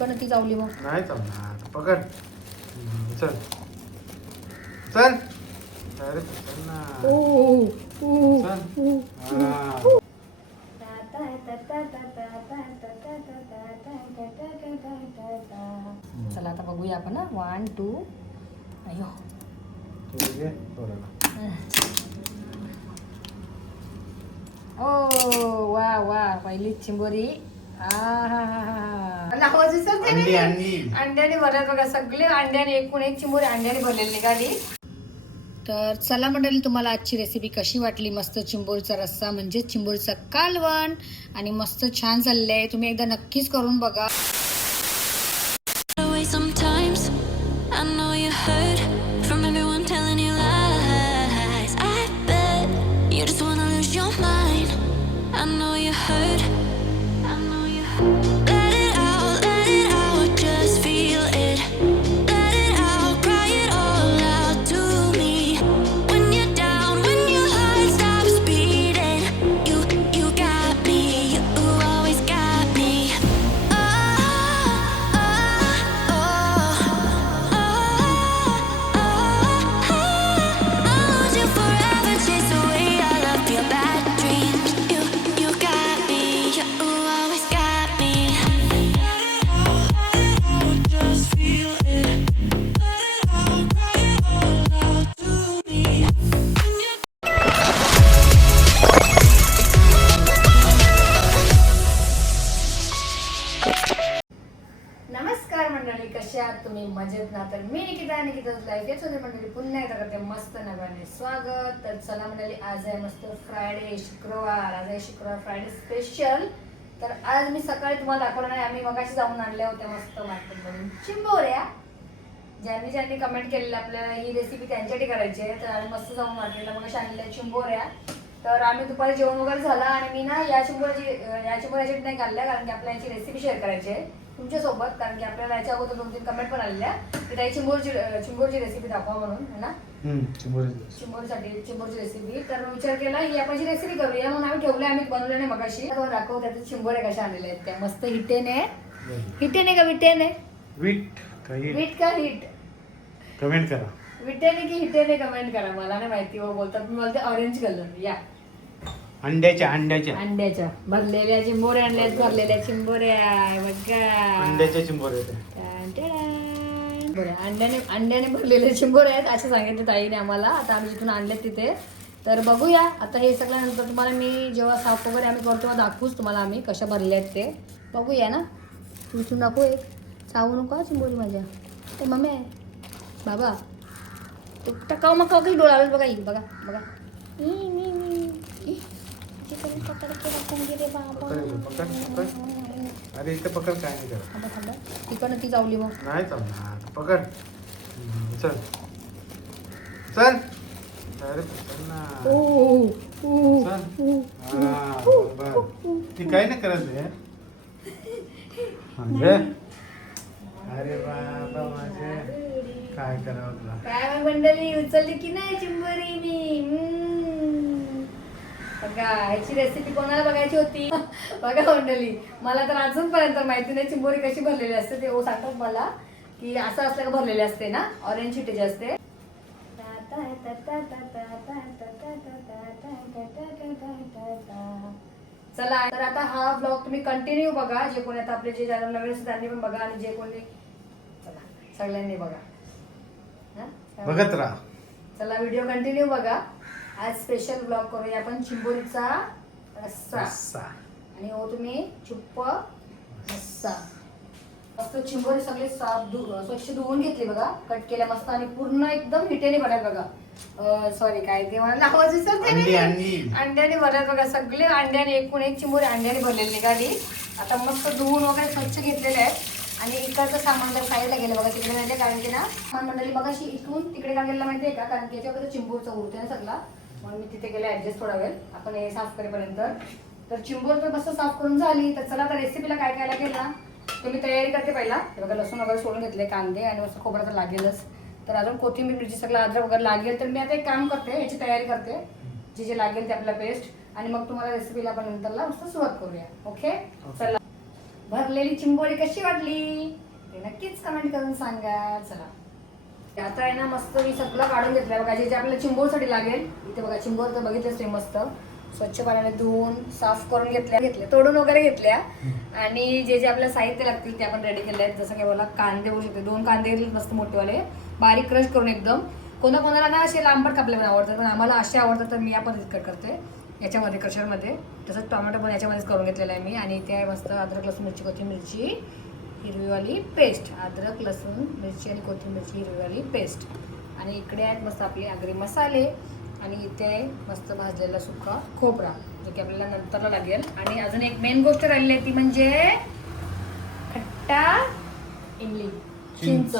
पण ती चावली मग नाही चालणार. पकड. चल चल. अरे चल ना. चल. चला आता बघूया आपण. 1 2 अयो ओ वा वा पहिली चिंबोरी. अंड्याने भरत बघा. सगळे अंड्याने एकूण एक चिंबोरी अंड्याने भरलेली निघाली. तर चला मंडळी, तुम्हाला आजची रेसिपी कशी वाटली? मस्त चिंबोरीचा रस्सा म्हणजे चिंबोरीचा कालवण आणि मस्त छान चाललंय. तुम्ही एकदा नक्कीच करून बघा. Sometimes I know you heard from everyone telling you lies. I bet you just wanna lose your mind. I know you heard. I know you heard. Let it out, just feel it. Let it out, cry it all out to me. When you're down, when your heart stops beating, you got me, you always got me. नमस्कार मंडळी, कशा आहात तुम्ही? मजेत ना? तर मी निकिताच life याच होते मंडळी. पुन्हा एकदा करते मस्त नव्याने स्वागत. तर चला मंडळी, आज आहे मस्त फ्रायडे, शुक्रवार. आज आहे शुक्रवार फ्रायडे स्पेशल. तर आज मी सकाळी तुम्हाला दाखवलं नाही, आम्ही मगाशी जाऊन आणल्या होत्या मस्त मार्केटमधून चिंबोऱ्या. ज्यांनी कमेंट केलेलं आपल्याला ही रेसिपी त्यांच्यासाठी करायची आहे, तर आम्ही मस्त जाऊन मार्केटला मगाशी आणल्या चिंबोऱ्या. तर आम्ही दुपारी जेवण वगैरे झाला आणि मी ना या चिंबोऱ्याची नाही काढल्या, कारण की आपल्याला याची रेसिपी शेअर करायची आहे तुमच्यासोबत. कारण की आपल्याला याच्या अगोदर 2-3 कमेंट पण आलेल्या की ताई चिंबोरची रेसिपी दाखवा म्हणून, है ना? चिंबोरची रेसिपी. तर विचार केला ही आपण रेसिपी करूया, म्हणून आम्ही ठेवले. आम्ही बनवले नाही मगाशी. दाखवू त्यात चिंबोऱ्या कशा आणलेल्या आहेत त्या. मस्त हिटेने का विटेने? वीट का हिट? कमेंट करा. विटेने की हिटेने कमेंट करा. मला नाही माहिती. वो बोलतात, मी बोलते ऑरेंज कलर. या अंड्याच्या भरलेल्या चिंबोऱ्या आणल्यात. भरलेल्या चिंबोऱ्या बघा. अंड्याच्या चिंबोऱ्या. अंड्याने भरलेले चिंबोऱ्या आहेत असं सांगितलं ताईने आम्हाला. आता आम्ही जिथून आणले तिथे. तर बघूया आता हे सगळ्यानंतर तुम्हाला मी जेव्हा साफ वगैरे आम्ही करतो तेव्हा दाखवूच तुम्हाला आम्ही कशा भरल्या आहेत ते. बघूया ना. तुझून दाखवू एक. चावू नका चिंबोरी माझ्या. ते मम्मी आहे बाबा टकाव मग काही डोळावलं बघा. बघा बघा. अरे इथे पकड. काय नाही करा. तिकडनं ती चावली मग नाही चालणार. पकड. चल चल. अरे चल ना. ती काय नाही करत. अरे बाबा माझे काय करावं तुला. काय मंडळी, उचलली की नाही चिंबोरी मी? बघा ह्याची रेसिपी कोणाला बघायची होती? बघा मंडळी, मला तर अजूनपर्यंत माहिती नाही चिंबोरी कशी भरलेली असते. ते सांगतात मला की असं असलं का भरलेली असते ना, ऑरेंज शिटे जे असते. चला तर आता हा ब्लॉग तुम्ही कंटिन्यू बघा. जे कोणी आता आपले जे चॅनल नवीन असतात त्यांनी पण बघा आणि जे कोणी चला सगळ्यांनी बघा. बघत राहा. चला व्हिडिओ कंटिन्यू बघा. आज स्पेशल ब्लॉग करूया आपण चिंबोरीचा रस्सा. आणि हो तुम्ही चुप्प रस्सा. मस्त चिंबोरी सगळे स्वच्छ धुवून घेतली बघा. कट केल्या मस्त आणि पूर्ण एकदम हिटेने भरत बघा. सॉरी काय ते मला नावाच विसरते. अंड्याने भरत बघा. सगळे अंड्याने एकूण एक चिंबोरी अंड्याने भरलेली निघाली. आता मस्त धुवून वगैरे स्वच्छ घेतलेले आहेत. आणि इकडचं सामान जर साईडला गेलं बघा तिकडे माहिती. कारण की ना सामान मंडळी बघा इथून तिकडे का गेलं माहितीये का? कारण की याच्यावर चिंबोरचा उरते ना सगळा, म्हणून मी तिथे गेले ऍडजस्ट थोडा वेळ आपण हे साफ करेपर्यंत. तर चिंबोर तर मस्त साफ करून झाली. तर चला आता रेसिपीला काय काय लागेल ते मी तयारी करते. पहिला हे बघा लसूण वगैरे सोडून घेतले, कांदे आणि मस्त खोबरं तर लागेलच. तर अजून कोथिंबीर मिरची सगळं अद्रक वगैरे लागेल. तर मी आता एक काम करते, याची तयारी करते जे लागेल ते आपला पेस्ट. आणि मग तुम्हाला रेसिपीला आपण नंतरला मस्त सुरुवात करूया. ओके चला. भरलेली चिंबोरी कशी वाटली ते नक्कीच कमेंट करून सांगा. चला आता आहे ना मस्त मी सगळं काढून घेतलं बघा. जे जे आपल्याला चिंबोरसाठी लागेल इथे बघा. चिंबोर तर बघितलंच ते मस्त स्वच्छ पाण्याने धुवून साफ करून घेतल्या तोडून वगैरे घेतल्या. आणि जे जे आपल्याला साहित्य लागतील ते आपण रेडी केले आहेत. जसं की बोला कांदे होऊ शकते 2 कांदे घेतले मस्त मोठेवाले बारीक क्रश करून एकदम. कोणाकोणाला ना असे लांबट कापले पण आवडतात पण आम्हाला असे आवडतात तर मी या पद्धतीत कट करते याच्यामध्ये क्रशरमध्ये. तसंच टोमॅटो पण याच्यामध्येच करून घेतलेला आहे मी. आणि इथे आहे मस्त अद्रक लसूण मिरची कोथिंबीर मिरची हिरवीवाली पेस्ट. अद्रक लसूण मिरची आणि कोथिंबीरची हिरवीवाली पेस्ट. आणि इकडे आहेत मस्त आपले आगरी मसाले. आणि इथे मस्त भाजलेला सुका खोबरा जो की आपल्याला नंतरला लागेल. आणि अजून एक मेन गोष्ट राहिली आहे ती म्हणजे खट्टा इमली चिंच.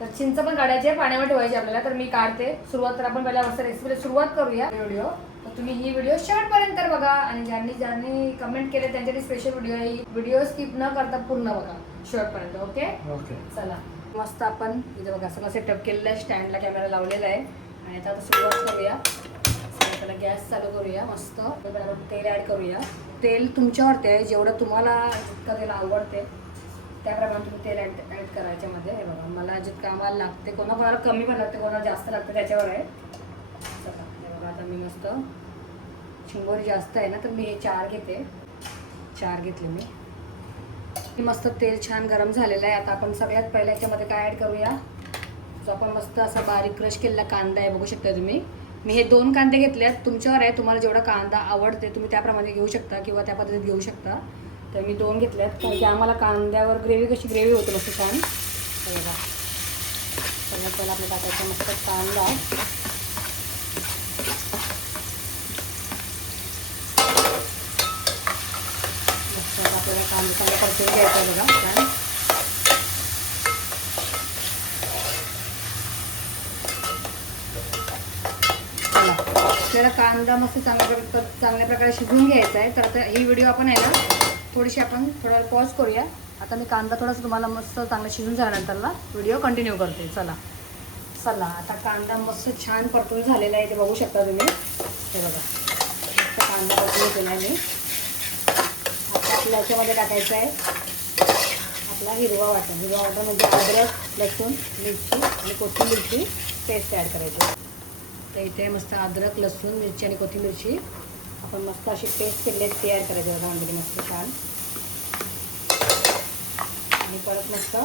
तर चिंच पण काढायची आहे पाण्यावर ठेवायची आपल्याला. तर मी काढते. सुरुवात तर आपण पहिल्या मस्त रेसिपीला सुरुवात करूया व्हिडिओ. तर तुम्ही ही व्हिडिओ शेवटपर्यंत बघा. आणि ज्यांनी कमेंट केले त्यांच्यासाठी स्पेशल व्हिडिओ आहे. व्हिडिओ स्किप न करता पूर्ण बघा शेवटपर्यंत. ओके ओके चला मस्त आपण इथे बघा सगळं सेटअप केलेलं आहे. स्टँडला कॅमेरा लावलेला आहे. आणि आता सुरुवात करूया. त्याला गॅस चालू करूया. मस्त तेल ॲड करूया. तेल तुमच्यावरती आहे जेवढं तुम्हाला जितकं तेल आवडते त्याप्रमाणे तुम्ही तेल ॲड करायच्यामध्ये. हे बघा मला जितकं आम्हाला लागते कोणाकोणाला कमी पण लागते कोणाला जास्त लागते त्याच्यावर आहे. चला हे बघा आता मी मस्त चिंबोरी जास्त आहे ना तर मी हे 4 घेते. 4 घेतले मी. मस्त तेल छान गरम झालेलं आहे. आता आपण सगळ्यात पहिल्या याच्यामध्ये काय ॲड करूया. जो आपण मस्त असा बारीक क्रश केलेला कांदा आहे बघू शकता तुम्ही. मी हे 2 कांदे घेतले आहेत. तुमच्यावर आहे तुम्हाला जेवढा कांदा आवडते तुम्ही त्याप्रमाणे घेऊ शकता किंवा त्या पद्धतीत घेऊ शकता. तर मी 2 घेतले आहेत कारण की आम्हाला कांद्यावर कशी ग्रेव्ही होते मस्त छान. बघा सगळ्यात पहिला आपलं टाकायचं मस्त कांदा. मस्त आपल्याला कांदा चांगला परतून घ्यायचा आहे बघा छान. आपल्याला कांदा मस्त चांगल्या प्रकारे शिजवून घ्यायचा आहे. तर आता ही व्हिडिओ आपण आहे ना थोडीशी आपण थोडा पॉज करूया. आता मी कांदा थोडासा तुम्हाला मस्त चांगला शिजून झाल्यानंतरला व्हिडिओ कंटिन्यू करते. चला आता कांदा मस्त छान परतून झालेला आहे ते बघू शकता तुम्ही. हे बघा मस्त कांदा परतून केला आहे मी. आता आपल्या याच्यामध्ये टाकायचं आहे आपला हिरवा वाटण म्हणजे अद्रक लसूण मिरची आणि कोथिंबीरची पेस्ट ॲड करायची. तर इथे मस्त अद्रक लसूण मिरची आणि कोथिंबीरची आपण मस्त अशी पेस्ट केली आहे ती ॲड करायची बघा म्हणजे मस्त छान. आणि परत मस्त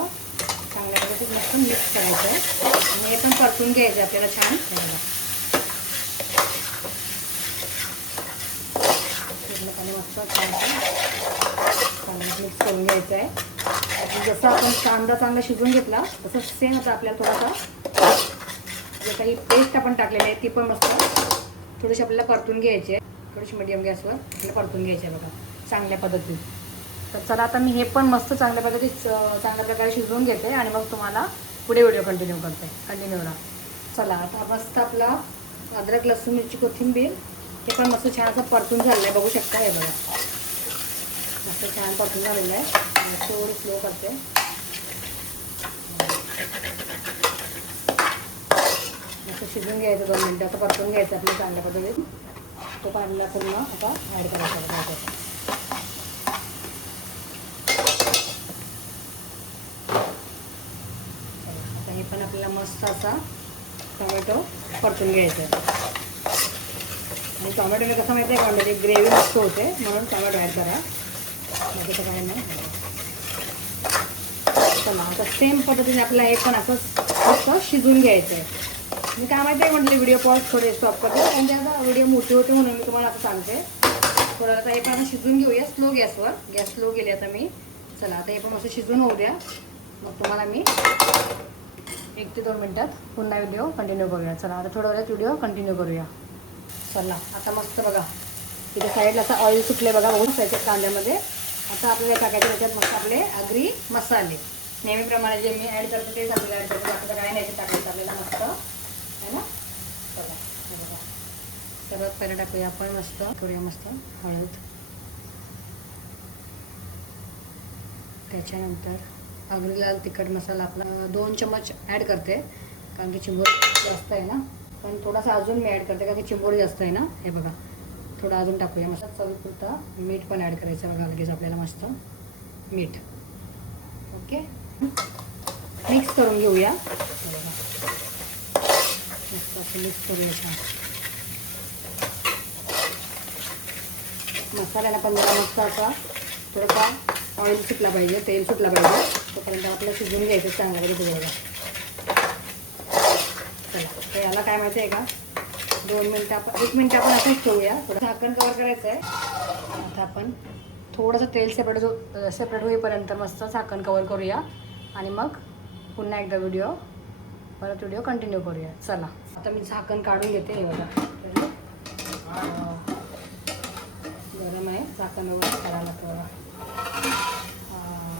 चांगल्या पद्धतीत मस्त मिक्स करायचं आहे. आणि हे पण परतून घ्यायचं आहे आपल्याला छान. पूर्णपणे मस्त चांगलं मिक्स करून घ्यायचं आहे. जसं आपण कांदा चांगला शिजवून घेतला तसं सेम आता आपल्याला थोडासा जे काही पेस्ट आपण टाकलेली आहे ती पण मस्त थोडीशी आपल्याला परतून घ्यायची आहे. थोडीशी मीडियम गॅसवर आपल्याला परतून घ्यायची आहे बघा चांगल्या पद्धतीत. तर चला आता मी हे पण मस्त चांगल्या पद्धतीत चांगल्या प्रकारे शिजवून घेते आणि मग तुम्हाला पुढे व्हिडिओ कंटिन्यू राहा. चला आता मस्त आपला अद्रक लसूण मिरची कोथिंबीर हे पण मस्त छान असं परतून झालेलं आहे बघू शकता. हे बघा मस्त छान परतून झालेलं आहे. थोडी स्लो करते. मस्त शिजून घ्यायचं 2 मिनटं असं परतून घ्यायचं आपल्या चांगल्या पद्धतीत. तो पाण्याला पूर्ण आता ॲड करायचा. आता हे पण आपल्याला मस्त असा टोमॅटो परतून घ्यायचा आहे. आणि टोमॅटोने कसं माहिती आहे का म्हणजे ग्रेव्ही मस्त होते म्हणून टोमॅटो ॲड करा बाकी तर काय नाही. चला आता सेम पद्धतीने आपल्याला हे पण असं मस्त शिजवून घ्यायचं आहे. मी काय माहिती आहे म्हटलं व्हिडिओ पॉज थोडे स्टॉप करते आणि आता व्हिडिओ मोठी होते म्हणून मी तुम्हाला असं सांगते. थोडं आता हे पण आपण शिजवून घेऊया स्लो गॅसवर. गॅस स्लो केली आता मी. चला आता हे पण मस्त शिजवून होऊ द्या मग तुम्हाला मी 1 ते 2 मिनटात पुन्हा व्हिडिओ कंटिन्यू करूया. चला आता थोड्या वेळात व्हिडिओ कंटिन्यू करूया. चला आता मस्त बघा इथे साईडला असं ऑइल सुटले बघा बघून त्याच्यात कांद्यामध्ये. आता आपल्याला टाकायचे त्याच्यात मस्त आपले आगरी मसाले नेहमीप्रमाणे जे मी ॲड करते तेच आपल्याला ॲड करते. आपल्याला काय नाही ते टाकायचं आपल्याला मस्त है ना. चला हे बघा सर्वात पहिलं टाकूया आपण मस्त करूया मस्त हळद. त्याच्यानंतर आगरी लाल तिखट मसाला आपला 2 चम्मच ॲड करते कारण की चिंबोरी जास्त आहे ना. पण थोडासा अजून मी ॲड करते कारण की चिंबोरी जास्त आहे ना. हे बघा थोडं अजून टाकूया मस्त. चवीपुरता मीठ पण ॲड करायचं बघा लगेच आपल्याला मस्त. मीठ. ओके, मिक्स करून घेऊया. मस्त असं मिक्स करूया छान. मसाल्याला पण जरा मस्त असा थोडासा ऑइल सुटला पाहिजे, तेल सुटला पाहिजे, तोपर्यंत आपल्याला शिजवून घ्यायचं चांगलं बघायला. चला, तर याला काय माहिती आहे का, 2 मिनटं आपण 1 मिनटं आपण असंच ठेवूया. थोडं झाकण कवर करायचं आहे. आता आपण थोडंसं तेल सेपरेट होईपर्यंत मस्त झाकण कवर करूया आणि मग पुन्हा एकदा परत व्हिडिओ कंटिन्यू करूया. चला, आता मी झाकण काढून घेते. हे बघा गरम आहे, झाकण वगैरे करायला लागतं बघा.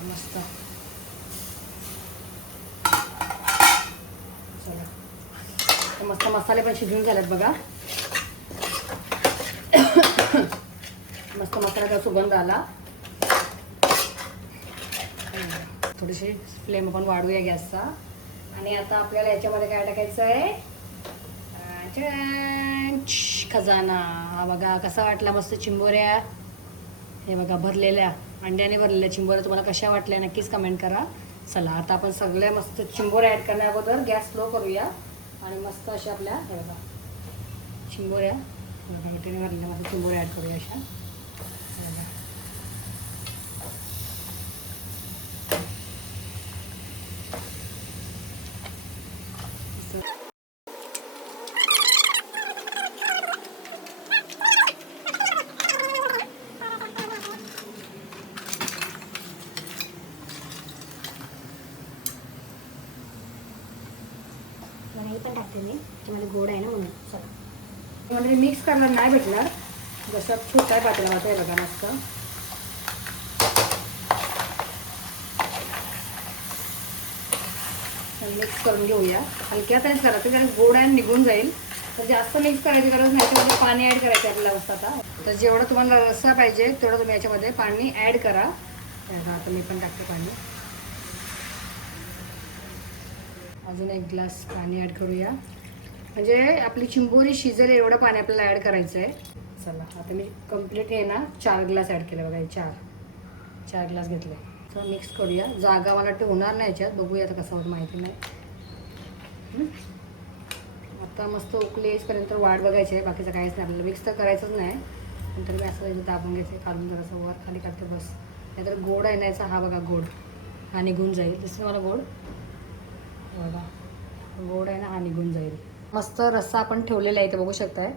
मस्त. चला, तर मस्त मसाले पण शिजून झालेत बघा. मस्त मसाल्याचा सुगंध आला. थोडीशी फ्लेम आपण वाढवूया गॅसचा. आणि आता आपल्याला याच्यामध्ये काय टाकायचं आहे, खजाना. हा बघा कसा वाटला मस्त चिंबोऱ्या. हे बघा भरलेल्या, अंड्याने भरलेल्या चिंबोऱ्या तुम्हाला कशा वाटल्या नक्कीच कमेंट करा. चला, आता आपण सगळ्या मस्त चिंबोऱ्या ॲड करण्या अगोदर गॅस स्लो करूया आणि मस्त अशा आपल्या हे बघा चिंबोऱ्या अंड्याने भरलेल्या मस्त चिंबोऱ्या ॲड करूया अशा. हे पण टाकते मी, तुम्हाला गोड आहे ना म्हणून. चला, म्हणजे मिक्स करणार नाही भेटणार, जसं छोटा आहे पातळा होता. हे बघा मस्त मिक्स करून घेऊया. हलक्या हातानेच करायचं कारण गोड आहे निघून जाईल. तर जास्त मिक्स करायची गरज नाही, त्यामध्ये पाणी ॲड करायचं आपल्याला मस्त. आता तर जेवढं तुम्हाला रस्सा पाहिजे तेवढं तुम्ही याच्यामध्ये पाणी ॲड करा. आता मी पण टाकते पाणी, अजून 1 ग्लास पाणी ॲड करूया. म्हणजे आपली चिंबोरी शिजेल एवढं पाणी आपल्याला ॲड करायचं आहे. चला, आता मी कम्प्लीट आहे ना 4 ग्लास ॲड केले बघा. 4 ग्लास घेतले. तर मिक्स करूया. जागा मला वाटतं होणार नाही याच्यात, बघूया आता कसं होतं माहिती नाही. आता मस्त उकली येईपर्यंत वाट बघायची आहे, बाकीचं काहीच नाही आपल्याला. मिक्स तर करायचंच नाही, नंतर मी असं दाबून घ्यायचं, काढून जरासं वर खाली काढते बस. नाहीतर गोड आहे नाहीचा हा बघा गोड, हा निघून जाईल. दिसतं मला गोड बघा, गोड आहे ना हा निघून जाईल. मस्त रस्सा आपण ठेवलेला आहे इथे बघू शकताय.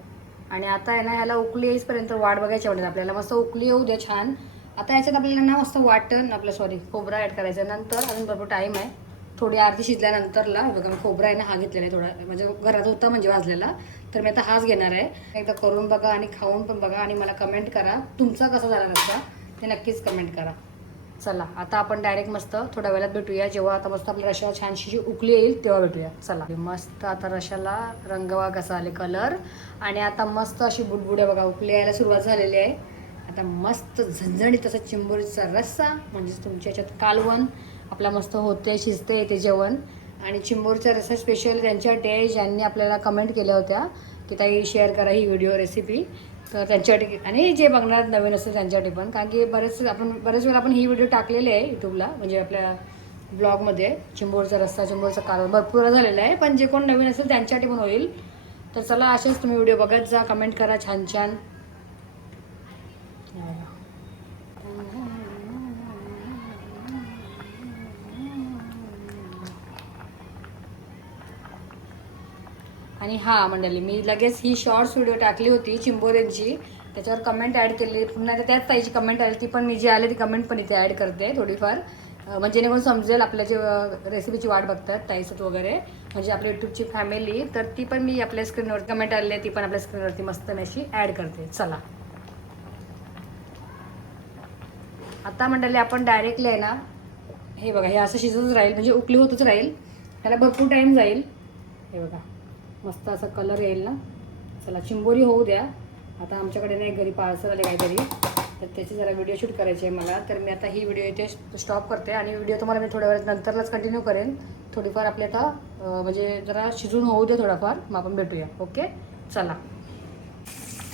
आणि आता आहे ना ह्याला उकली येईपर्यंत वाट बघायची म्हणजे आपल्याला. मस्त उकली येऊ द्या छान. आता याच्यात आपल्याला ना मस्त वाटण खोबरा ॲड करायचं. नंतर अजून भरपूर टाईम आहे, थोडी अर्धी शिजल्यानंतरला. बघा मी खोबरा आहे ना हा घेतलेला आहे, थोडा म्हणजे घरात होता म्हणजे भाजलेला, तर मी आता हाच घेणार आहे. एकदा करून बघा आणि खाऊन पण बघा आणि मला कमेंट करा तुमचा कसा झाला रस्सा ते नक्कीच कमेंट करा. चला, आता आपण डायरेक्ट मस्त थोड्या वेळात भेटूया, जेव्हा आता मस्त आपल्या रशाला छानशी उकली येईल तेव्हा भेटूया. चला, मस्त आता रशाला रंग बघा कसा आले, कलर. आणि आता मस्त अशी बुडबुड्या बघा उकली यायला सुरुवात झालेली आहे. आता मस्त झणझणीत तसा चिंबोरीचा रस्सा म्हणजेच तुमच्या याच्यात कालवण आपला मस्त होते, शिजते येते जेवण. आणि चिंबोरीचा रस्सा स्पेशल त्यांच्यासाठी आहे ज्यांनी आपल्याला कमेंट केल्या होत्या की ताई शेअर करा ही व्हिडिओ रेसिपी. तर त्यांच्यासाठी आणि जे बघणार नवीन असेल त्यांच्यासाठी पण, कारण की बरेच वेळा आपण ही व्हिडिओ टाकलेली आहे यूट्यूबला, म्हणजे आपल्या ब्लॉगमध्ये. चिंबोरीचा रस्सा, चिंबोरीचा कालवण भरपूर झालेला आहे, पण जे कोण नवीन असेल त्यांच्यासाठी पण होईल. तर चला, असेच तुम्ही व्हिडिओ बघत जा, कमेंट करा छान छान. आणि हा मंडळी, मी लगेच ही शॉर्ट्स व्हिडिओ टाकली होती चिंबोऱ्यांची, त्याच्यावर कमेंट ॲड केली. पुन्हा त्याच ताईची कमेंट आली, ती पण मी जी आले ती कमेंट पण इथे ॲड करते थोडीफार, म्हणजे जेणेकरून समजेल आपल्या जे रेसिपीची वाट बघतात ताईसत वगैरे, म्हणजे आपल्या यूट्यूबची फॅमिली. तर ती पण मी आपल्या स्क्रीनवर कमेंट आलेली आहे, ती पण आपल्या स्क्रीनवरती मस्त अशी ॲड करते. चला, आता मंडळी आपण डायरेक्टली आहे ना हे बघा, हे असं शिजतच राहील, म्हणजे उकली होतच राहील, त्याला भरपूर टाईम जाईल. हे बघा मस्त असा कलर येईल ना. चला, चिंबोरी होऊ द्या. आता आमच्याकडे नाही घरी पार्सल आले काहीतरी, तर त्याची जरा व्हिडिओ शूट करायची आहे मला. तर मी आता ही व्हिडिओ इथे स्टॉप करते आणि व्हिडिओ तुम्हाला मी थोड्या वेळात नंतरलाच कंटिन्यू करेन. थोडीफार आपल्या आता म्हणजे जरा शिजून होऊ दे थोडाफार, मग आपण भेटूया. ओके, चला.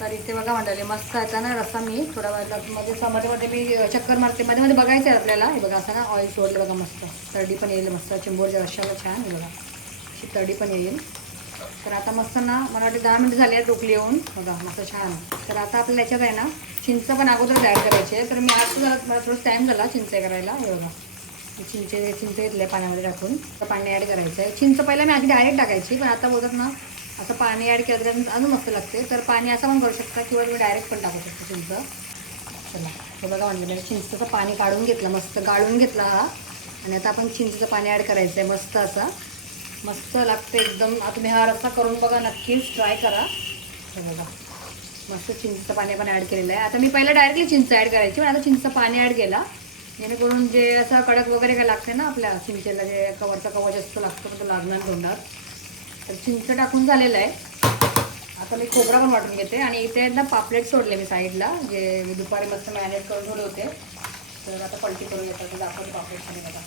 तर इथे बघा मंडळी मस्त आता ना रस्सा मी थोड्या वेळात मध्ये मी चक्कर मारते मध्ये बघायचं आहे आपल्याला. हे बघा असं ना ऑइल सोडलं बघा मस्त तर्डी पण येईल मस्त चिंबोरच्या रश्श्याला छान. हे बघा अशी तर्डी पण येईल. तर आता मस्त ना मला वाटतं 10 मिनिटं झाली आहे टोकली येऊन बघा मस्त छान. तर आता आपल्याला याच्यात आहे ना चिंच पण अगोदर ॲड करायची आहे. तर मी आज मला थोडं टाईम झाला चिंच करायला. हे बघा चिंच घेतलं पाण्यामध्ये टाकून तर पाणी ॲड करायचं आहे. चिंच पहिला मी आधी डायरेक्ट टाकायची पण आता बोलतात ना असं पाणी ॲड केलं तर अजून मस्त लागते. तर पाणी असं पण करू शकता किंवा तुम्ही डायरेक्ट पण टाकू शकता चिंच. चला हे बघा म्हणजे चिंचचं पाणी काढून घेतलं मस्त गाळून घेतला हा. आणि आता आपण चिंचचं पाणी ॲड करायचं आहे मस्त असा मस्त लागते एकदम. तुम्ही हा रस्सा करून बघा नक्कीच ट्राय करा. हे बघा मस्त चिंचचं पाणी पण ॲड केलेलं आहे. आता मी पहिला डायरेक्टली चिंच ॲड करायची पण आता चिंचचं पाणी ॲड केला जेणेकरून जे असं कडक वगैरे काय लागते ना आपल्या चिंचेला जे कवरचा कवच असतो लागतो तो लागणार तोंडात. तर चिंच टाकून झालेलं आहे. आता मी खोबरा पण वाटून घेते आणि इथे एकदा पापलेट सोडले मी साईडला जे मी दुपारी मस्त मॅरिनेट करून ठेवले होते. तर आता पलटी करून घेतात दाखवते पापलेटमध्ये बघा.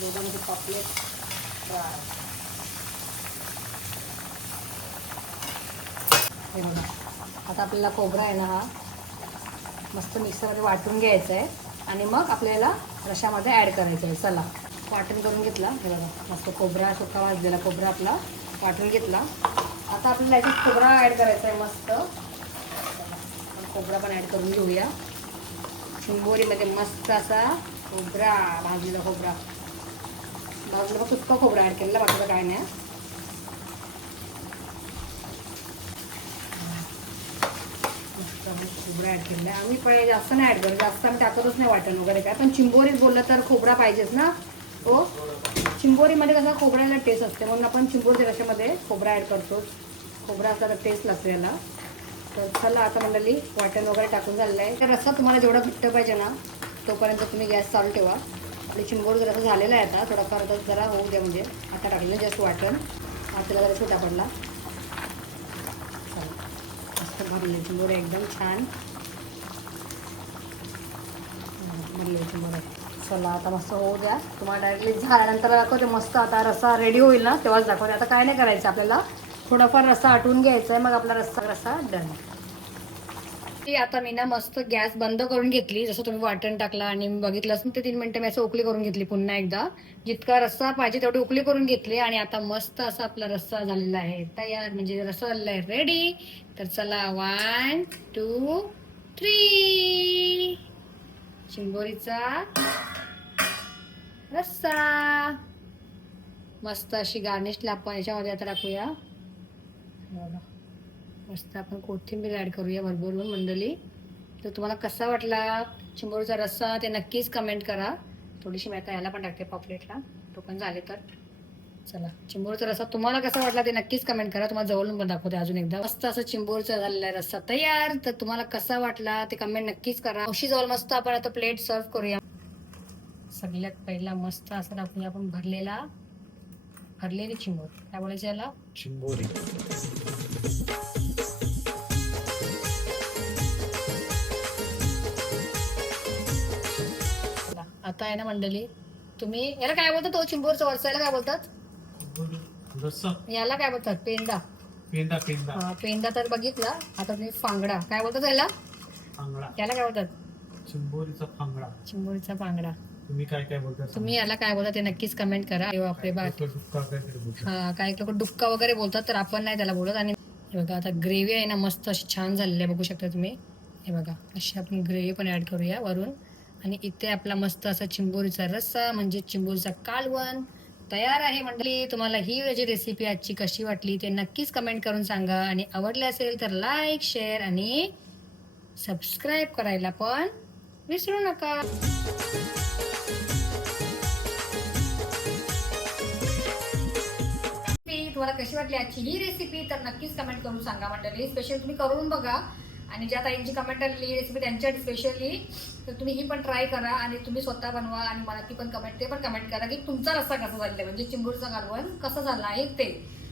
दोघांमध्ये पापलेट फ्राय. हे बघा आता आपल्याला खोबरा आहे ना हा मस्त मिक्सरमध्ये वाटून घ्यायचा आहे आणि मग आपल्याला रश्श्यामध्ये ॲड करायचं आहे. चला वाटण करून घेतला. हे बघा मस्त खोबरा सुका भाजलेला खोबरा आपला वाटून घेतला. आता आपल्याला याच्यात खोबरा ॲड करायचा आहे मस्त. खोबरा पण ॲड करून घेऊया. चिंबोरीमध्ये मस्त असा खोबरा भाजलेला खोबरा भाजलेला सुक्का खोबरा ॲड केलेला बाकीचं काय नाही. खोबरा ॲड केलेला आहे. आम्ही पहिले जास्त नाही ॲड करतो जास्त आम्ही टाकतच नाही वाटण वगैरे काय. पण चिंबोरीत बोललं तर खोबरा पाहिजेच ना. हो चिंबोरीमध्ये कसं खोबऱ्याला टेस्ट असते म्हणून आपण चिंबोरीच्या रश्श्यामध्ये खोबरा ॲड करतो. खोबरा असला तर टेस्ट लागतो याला. तर चला आता मंडळी वाटण वगैरे टाकून झालेलं आहे. तर रस्सा तुम्हाला जेवढा घट्ट पाहिजे ना तोपर्यंत तुम्ही गॅस चालू ठेवा. आपली चिंबोरी जर असं झालेलं आहे आता थोडाफार जरा होऊ द्या म्हणजे आता टाकलेलं जास्त वाटण आपल्याला जरा छोटा पडला. मस्त भरले चिंबोरी एकदम छान भरले चिंबोरी. चला आता मस्त होऊ द्या. तुम्हाला डायरेक्टली झाल्यानंतर दाखवते मस्त. आता रस्सा रेडी होईल ना तेव्हाच दाखवते. आता काय नाही करायचं आपल्याला थोडाफार रस्सा आटवून घ्यायचा आहे मग आपला रस्सा डन. आता मी ना मस्त गॅस बंद करून घेतली. जसं तुम्ही वाटण टाकला आणि मी बघितलं असं ते 3 मिनिटं मी असं उकळी करून घेतली पुन्हा एकदा. जितका रस्सा पाहिजे तेवढी उकळी करून घेतली आणि आता मस्त असा आपला रस्सा झालेला आहे तयार म्हणजे रस्सा झालेला आहे रेडी. तर चला 1 2 3 चिंबोरीचा रस्सा. मस्त अशी गार्निशला आपण याच्यामध्ये आता टाकूया. बघा मस्त आपण कोथिंबीर ॲड करूया भरभरून मंडळी. तर तुम्हाला कसा वाटला चिंबोरीचा रस्सा ते नक्कीच कमेंट करा. थोडीशी मी आता याला पण टाकते पापलेटला तो पण झाले. तर चला चिंबोरीचा रस्सा तुम्हाला कसा वाटला ते नक्कीच कमेंट करा. तुम्हाला जवळून पण दाखवते अजून एकदा. मस्त असं चिंबोरीचा झालेला आहे रस्सा तयार. तर तुम्हाला कसा वाटला ते कमेंट नक्कीच करा. औशी जवळ मस्त आपण आता प्लेट सर्व करूया. सगळ्यात पहिला मस्त असं टाकूया आपण भरलेली चिंबोरी. काय बोलायचं याला चिंबोरी. आता आहे ना मंडळी तुम्ही याला काय बोलतात तो चिंबोरचा वरचायला काय बोलतात याला काय बोलतात पेंदा. पेंदा पेंदा पेंदा तर बघितला. आता तुम्ही फांगडा काय बोलतात याला याला काय बोलतात चिंबोरीचा फांगडा. चिंबोरीचा फांगडा. तुम्ही काय काय बोलता तुम्ही याला काय बोलता ते नक्कीच कमेंट करा. आपले हा काही लोक डुक्का वगैरे बोलतात तर आपण नाही त्याला बोलत. आणि हे बघा आता ग्रेव्ही आहे ना मस्त अशी छान झालेली आहे बघू शकता तुम्ही. हे बघा अशी आपण ग्रेव्ही पण ऍड करूया वरून. आणि इथे आपला मस्त असा चिंबोरीचा रस्सा म्हणजे चिंबोरीचा कालवण तयार आहे मंडळी. तुम्हाला ही रेसिपी आजची कशी वाटली ते नक्कीच कमेंट करून सांगा. आणि आवडले असेल तर लाईक शेअर आणि सबस्क्राईब करायला पण विसरू नका. तुम्हाला कशी वाटली आजची ही रेसिपी तर नक्कीच कमेंट करून सांगा मंडळी. स्पेशल तुम्ही करून बघा आणि ज्या ताईंची कमेंट आलेली रेसिपी त्यांच्यासाठी स्पेशली तर तुम्ही ही पण ट्राय करा आणि तुम्ही स्वतः बनवा आणि मला ती पण कमेंट करा की तुमचा रस्सा कसा झाला म्हणजे चिंबोरीचा कालवण कसा झाला आहे ते.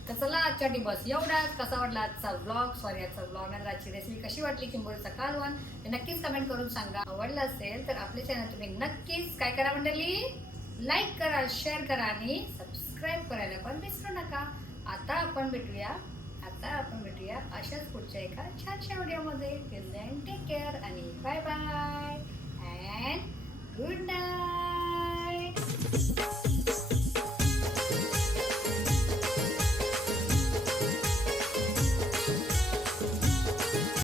तर चला आजच्या बस एवढाच. कसा वाटला आजचा ब्लॉग आणि आजची रेसिपी कशी वाटली चिंबोरीचा कालवण हे नक्कीच कमेंट करून सांगा. आवडलं असेल तर आपले चॅनल तुम्ही नक्कीच काय करा मंडळी लाईक करा, शेअर करा आणि सबस्क्राईब करायला पण विसरू नका. आता आपण भेटूया अशाच पुढच्या एका छानशा व्हिडिओमध्ये. टेक केअर आणि बाय बाय.